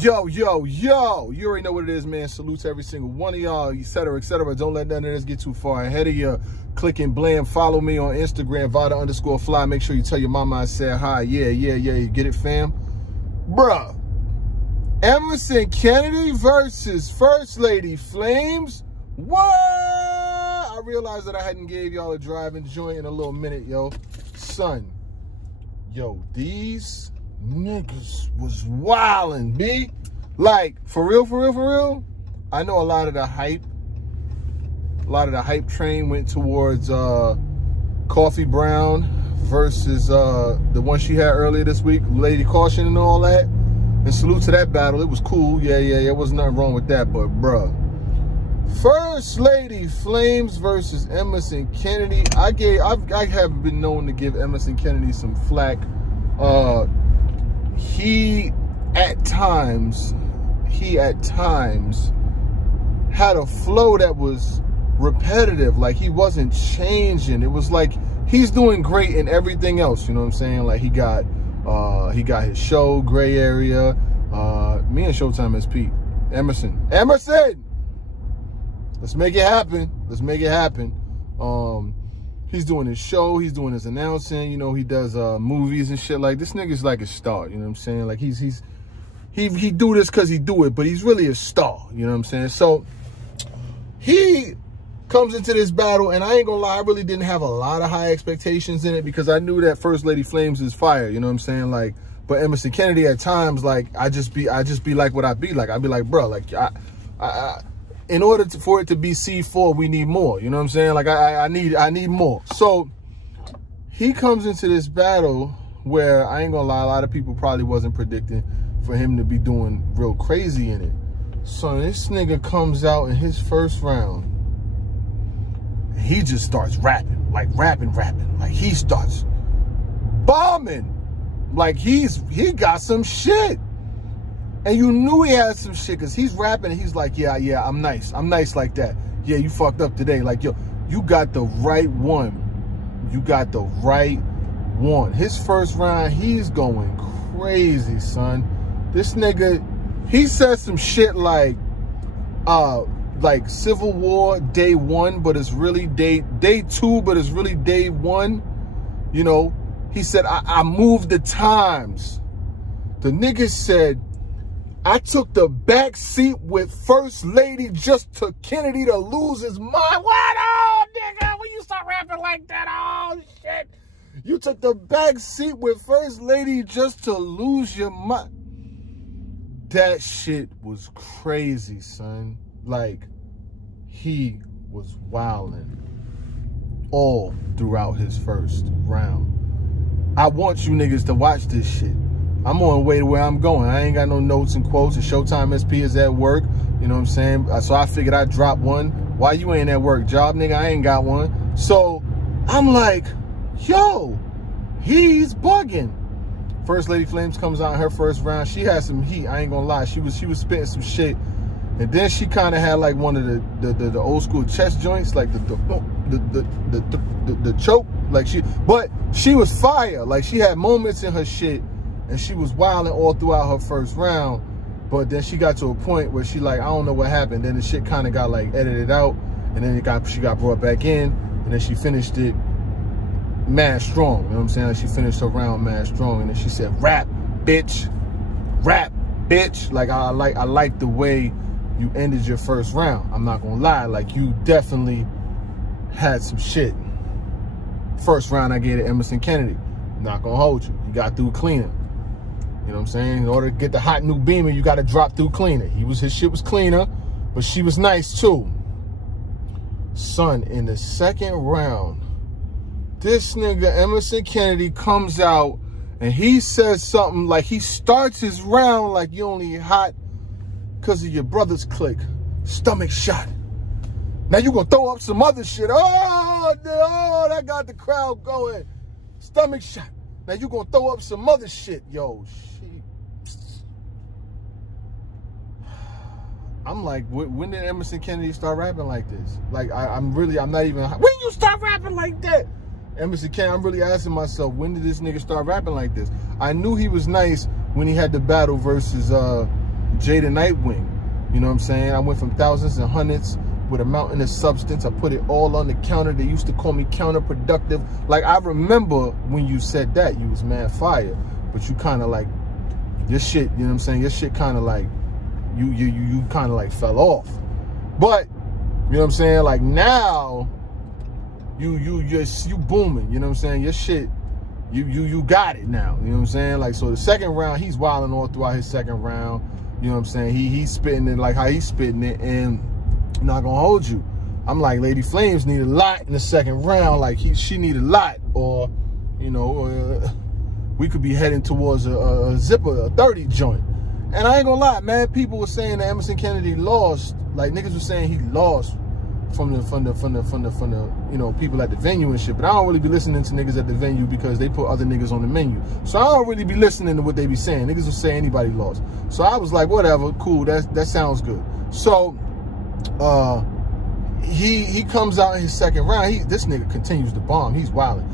Yo, yo, yo. You already know what it is, man. Salute to every single one of y'all, etc., etc. Don't let none of this get too far ahead of you. Click and blam. Follow me on Instagram, Vada_fly. Make sure you tell your mama I said hi. Yeah. You get it, fam? Bruh. Emmerson Kennedy versus First Lady Flamez. What? I realized that I hadn't gave y'all a driving joint in a little minute, yo. Son. Yo, these niggas was wildin', B. Like, for real. I know a lot of the hype train went towards Coffee Brown versus the one she had earlier this week, Lady Caution and all that. And salute to that battle. It was cool. Yeah. There was nothing wrong with that, but bruh. First Lady Flamez versus Emmerson Kennedy. I have been known to give Emmerson Kennedy some flack. He at times had a flow that was repetitive, like he wasn't changing. It was like he's doing great in everything else, you know what I'm saying? Like he got his show, Gray Area, me and Showtime SP. Emmerson, let's make it happen. He's doing his show, he's doing his announcing, you know, he does movies and shit. Like, this nigga's like a star, you know what I'm saying? Like, he do this because he do it, but he's really a star, you know what I'm saying? So he comes into this battle, and I ain't gonna lie, I really didn't have a lot of high expectations in it because I knew that First Lady Flamez is fire, you know what I'm saying? Like, but Emmerson Kennedy at times, like, I just be like what I be like. I'd be like, bro, like, in order for it to be C4, we need more. You know what I'm saying? Like, I need more. So he comes into this battle where, I ain't gonna lie, a lot of people probably wasn't predicting for him to be doing real crazy in it. So this nigga comes out in his first round. And he just starts rapping. Like rapping. Like he starts bombing. Like he got some shit. And you knew he had some shit because he's rapping and he's like, yeah, I'm nice. I'm nice like that. Yeah, you fucked up today. Like, yo, you got the right one. His first round, he's going crazy, son. This nigga, he said some shit like Civil War day 1, but it's really day 2, but it's really day 1. You know, he said, I moved the times. The nigga said, I took the back seat with First Lady just to Kennedy to lose his mind. What? Oh, nigga, when you start rapping like that, oh, shit. You took the back seat with First Lady just to lose your mind. That shit was crazy, son. Like, he was wilding all throughout his first round. I want you niggas to watch this shit. I'm on the way to where I'm going. I ain't got no notes and quotes. And Showtime SP is at work. You know what I'm saying? So I figured I'd drop one. Why you ain't at work, job, nigga? I ain't got one. So I'm like, yo, he's bugging. First Lady Flamez comes out in her first round. She had some heat. I ain't gonna lie. She was spitting some shit. And then she kind of had like one of the old school chest joints, like the choke. Like but she was fire. Like she had moments in her shit. And she was wilding all throughout her first round. But then she got to a point where she like, I don't know what happened. Then the shit kind of got like edited out. And then she got brought back in. And then she finished it mad strong. You know what I'm saying? Like she finished her round mad strong. And then she said, rap, bitch. Rap, bitch. Like I like the way you ended your first round. I'm not gonna lie. Like you definitely had some shit. First round I gave it to Emmerson Kennedy. Not gonna hold you. You got through cleaner. You know what I'm saying? In order to get the hot new Beamer, you got to drop through cleaner. His shit was cleaner, but she was nice too. Son, in the second round, this nigga Emmerson Kennedy comes out and he says something like he starts his round like you only hot because of your brother's clique. Stomach shot. Now you gonna throw up some other shit. Oh, that got the crowd going. Stomach shot. Now you gonna throw up some other shit. Yo, shit. I'm like, when did Emmerson Kennedy start rapping like this? Like, I'm not even, when you start rapping like that? Emmerson Kennedy, I'm really asking myself, when did this nigga start rapping like this? I knew he was nice when he had the battle versus Jada Nightwing. You know what I'm saying? I went from thousands and hundreds with a mountain of substance. I put it all on the counter. They used to call me counterproductive. Like, I remember when you said that, you was mad fire. But you kind of like, your shit, you know what I'm saying? Your shit kind of like, you kind of like fell off. But, you know what I'm saying? Like, now, you booming, you know what I'm saying? Your shit, you got it now, you know what I'm saying? Like, so the second round, he's wilding all throughout his second round. You know what I'm saying? He's spitting it like how he's spitting it, and I'm not gonna hold you. I'm like, Lady Flamez need a lot in the second round. Like, she need a lot, or, you know, we could be heading towards a zipper, a 30 joint. And I ain't gonna lie, man, people were saying that Emmerson Kennedy lost. Like, niggas were saying he lost from the you know, people at the venue and shit. But I don't really be listening to niggas at the venue because they put other niggas on the menu. So I don't really be listening to what they be saying. Niggas will say anybody lost. So I was like, whatever, cool, that sounds good. So he comes out in his second round. This nigga continues to bomb. He's wilding.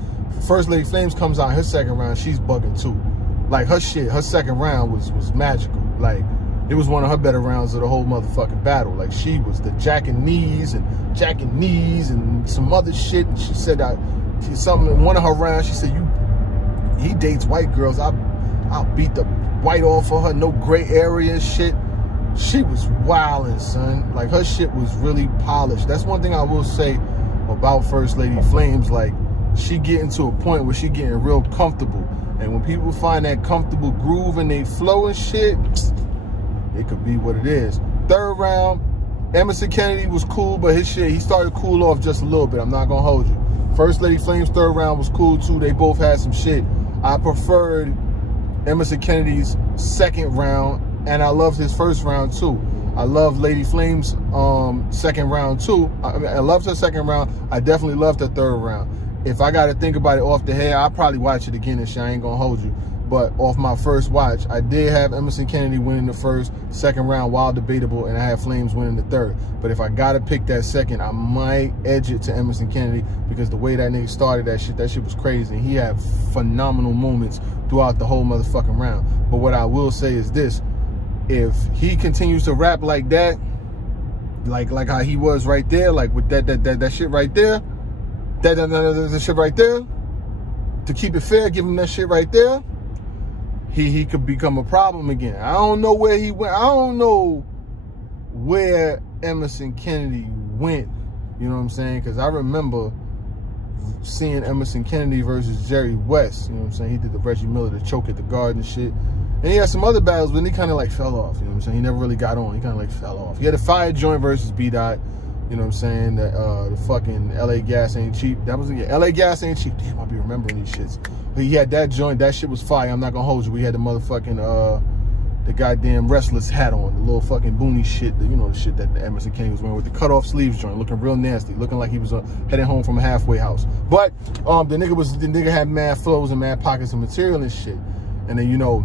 First Lady Flamez comes out in her second round. She's bugging too. Like, her shit, her second round was magical. Like, it was one of her better rounds of the whole motherfucking battle. Like, she was the jacking knees and some other shit. And she said something in one of her rounds. She said, he dates white girls. I'll beat the white off of her. No gray area and shit. She was wilding, son. Like, her shit was really polished. That's one thing I will say about First Lady Flamez. Like, she getting to a point where she getting real comfortable. And when people find that comfortable groove and they flow and shit, it could be what it is. Third round, Emmerson Kennedy was cool, but his shit, he started to cool off just a little bit. I'm not gonna hold you. First Lady Flamez' third round was cool too. They both had some shit. I preferred Emmerson Kennedy's second round, and I loved his first round too. I love Lady Flamez' second round too. I loved her second round. I definitely loved her third round. If I got to think about it off the head, I'll probably watch it again and shit. I ain't going to hold you. But off my first watch, I did have Emmerson Kennedy winning the first, second round, wild debatable, and I had Flamez winning the third. But if I got to pick that second, I might edge it to Emmerson Kennedy because the way that nigga started that shit was crazy. He had phenomenal moments throughout the whole motherfucking round. But what I will say is this. If he continues to rap like that, like how he was right there, like with that shit right there, that shit right there, to keep it fair, give him that shit right there, he could become a problem again. I don't know where he went. I don't know where Emmerson Kennedy went. You know what I'm saying? Because I remember seeing Emmerson Kennedy versus Jerry West. You know what I'm saying? He did the Reggie Miller, the choke at the guard and shit. And he had some other battles, but then he kind of like fell off. You know what I'm saying? He never really got on. He kind of like fell off. He had a fire joint versus B-Dot. You know what I'm saying? The fucking LA Gas Ain't Cheap. That was, yeah, LA Gas Ain't Cheap. Damn, I'll be remembering these shits. But he had that joint. That shit was fire. I'm not gonna hold you. We had the motherfucking, the goddamn Restless hat on. The little fucking boonie shit. You know, the shit that the Emmerson Kennedy was wearing with the cut-off sleeves joint. Looking real nasty. Looking like he was heading home from a halfway house. But the nigga had mad flows and mad pockets of material and shit. And then, you know,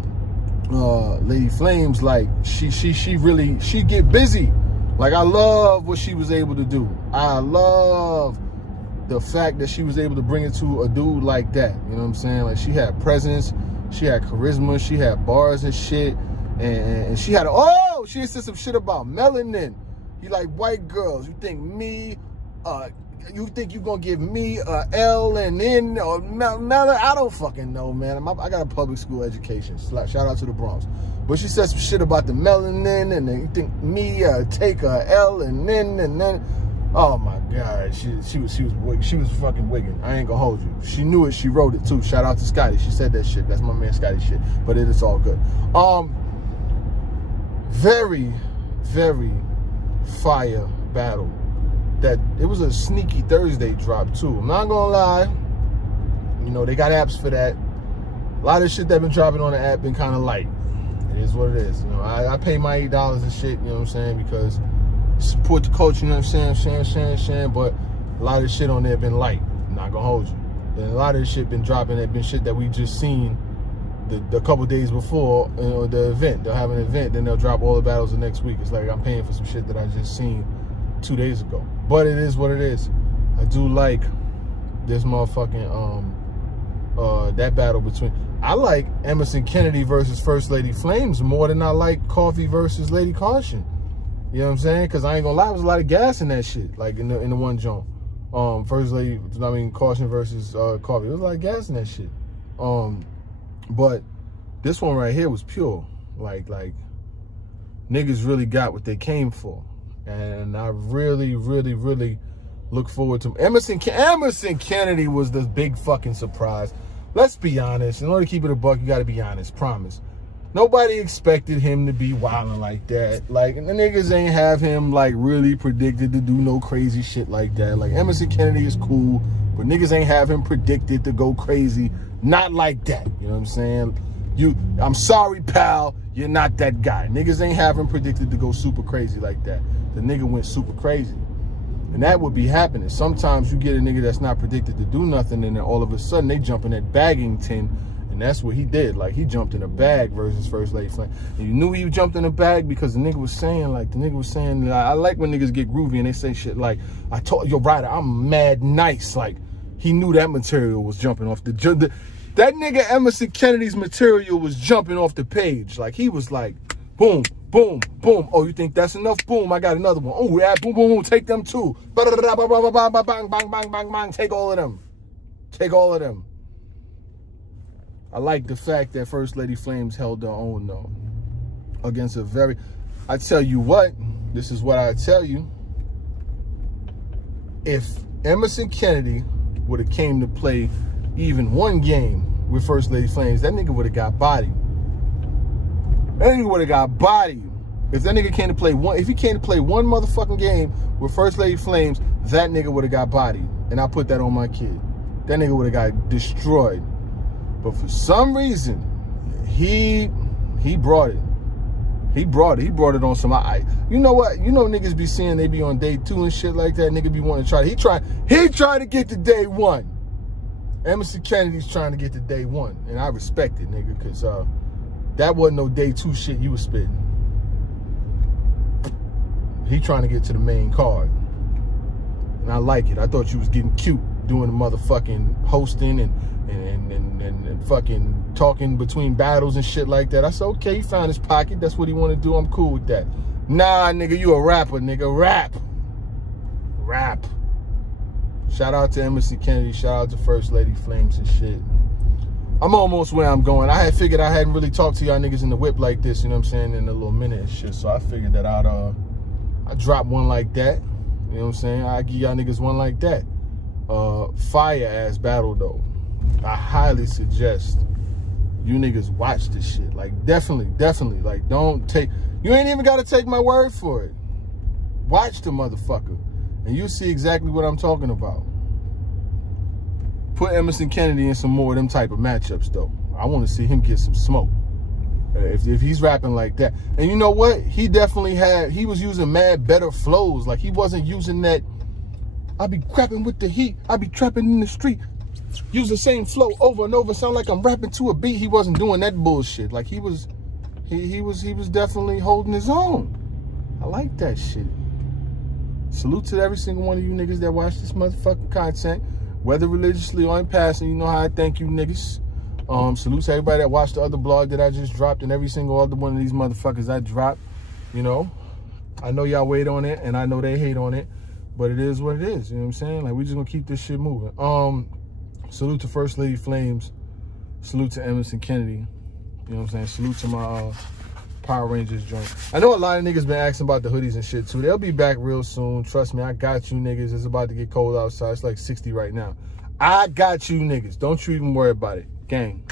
Lady Flamez, like, she get busy. Like, I love what she was able to do. I love the fact that she was able to bring it to a dude like that. You know what I'm saying? Like, she had presence, she had charisma, she had bars and shit. And she had, she said some shit about melanin. You like white girls. You think you gonna give me a L and N or melanin? I don't fucking know, man. I got a public school education. Shout out to the Bronx. But she said some shit about the melanin, and then you think me take a L and then, oh my God, she was fucking wigging. I ain't gonna hold you. She knew it. She wrote it too. Shout out to Scotty. She said that shit. That's my man Scotty shit. But it is all good. Very, very fire battle. That it was a sneaky Thursday drop too. I'm not gonna lie. You know, they got apps for that. A lot of shit that been dropping on the app been kind of light. It is what it is. You know, I pay my $8 and shit, you know what I'm saying, because support the culture, you know what I'm saying, but a lot of shit on there been light. I'm not gonna hold you. And a lot of this shit been dropping that been shit that we just seen the couple days before, you know, the event. They'll have an event, then they'll drop all the battles the next week. It's like I'm paying for some shit that I just seen 2 days ago. But it is what it is. I do like this motherfucking that battle between I like Emmerson Kennedy versus First Lady Flamez more than I like Coffee versus Lady Caution. You know what I'm saying? Because I ain't gonna lie, there was a lot of gas in that shit. Like in the one joint. First Lady, Caution versus Coffee. There was a lot of gas in that shit. But this one right here was pure. Like niggas really got what they came for. And I really, really, really look forward to Emmerson Kennedy was the big fucking surprise. Let's be honest. In order to keep it a buck, you got to be honest. Promise. Nobody expected him to be wilding like that. Like, the niggas ain't have him, like, really predicted to do no crazy shit like that. Like, Emmerson Kennedy is cool, but niggas ain't have him predicted to go crazy. Not like that. You know what I'm saying? I'm sorry, pal. You're not that guy. Niggas ain't have him predicted to go super crazy like that. The nigga went super crazy. And that would be happening. Sometimes you get a nigga that's not predicted to do nothing, and then all of a sudden they jump in that bagging tin, and that's what he did. Like, he jumped in a bag versus First Lady Flame. And you knew he jumped in a bag because the nigga was saying, I like when niggas get groovy and they say shit like, I told your Ryder, I'm mad nice. Like, he knew that material was jumping off that nigga Emmerson Kennedy's material was jumping off the page. Like, he was like, boom, boom, boom. Oh, you think that's enough? Boom, I got another one. Oh, yeah, boom, boom, boom. Take them too. Bang, bang, bang, bang, bang. Take all of them. Take all of them. I like the fact that First Lady Flamez held her own, though. Against a very... I tell you what. This is what I tell you. If Emmerson Kennedy would have came to play even one game with First Lady Flamez, that nigga would have got bodied. That nigga would have got bodied. If that nigga came to play one, if he came to play one motherfucking game with First Lady Flamez, that nigga would have got bodied. And I put that on my kid. That nigga would have got destroyed. But for some reason, he brought it. He brought it. He brought it on some. You know what? You know niggas be seeing they be on day 2 and shit like that. Nigga be wanting to try. He tried to get to day 1. Emmerson Kennedy's trying to get to day 1, and I respect it, nigga, because that wasn't no day 2 shit you was spitting. He trying to get to the main card, and I like it. I thought you was getting cute doing the motherfucking hosting and fucking talking between battles and shit like that. I said, okay, he found his pocket. That's what he want to do. I'm cool with that. Nah, nigga, you a rapper, nigga. Rap. Shout out to Emmerson Kennedy. Shout out to First Lady Flamez and shit. I'm almost where I'm going. I had figured I hadn't really talked to y'all niggas in the whip like this, you know what I'm saying, in a little minute and shit. So I figured that I'd drop one like that. You know what I'm saying? I give y'all niggas one like that. Fire ass battle though. I highly suggest you niggas watch this shit. Like, definitely. Like, you ain't even gotta take my word for it. Watch the motherfucker, and you'll see exactly what I'm talking about. Put Emmerson Kennedy in some more of them type of matchups, though. I want to see him get some smoke. If he's rapping like that. And you know what? He was using mad better flows. Like, he wasn't using that, I be crapping with the heat, I be trapping in the street, use the same flow over and over, sound like I'm rapping to a beat. He wasn't doing that bullshit. Like, he was definitely holding his own. I like that shit. Salute to every single one of you niggas that watch this motherfucking content, whether religiously or in passing. You know how I thank you niggas. Salute to everybody that watched the other blog that I just dropped, and every single other one of these motherfuckers I dropped. You know, I know y'all wait on it, and I know they hate on it, but it is what it is. You know what I'm saying? Like, we just gonna keep this shit moving. Salute to First Lady Flamez. Salute to Emmerson Kennedy. You know what I'm saying? Salute to my Power Rangers joint. I know a lot of niggas been asking about the hoodies and shit too. They'll be back real soon. Trust me, I got you niggas. It's about to get cold outside. It's like 60 right now. I got you niggas. Don't you even worry about it. Gang.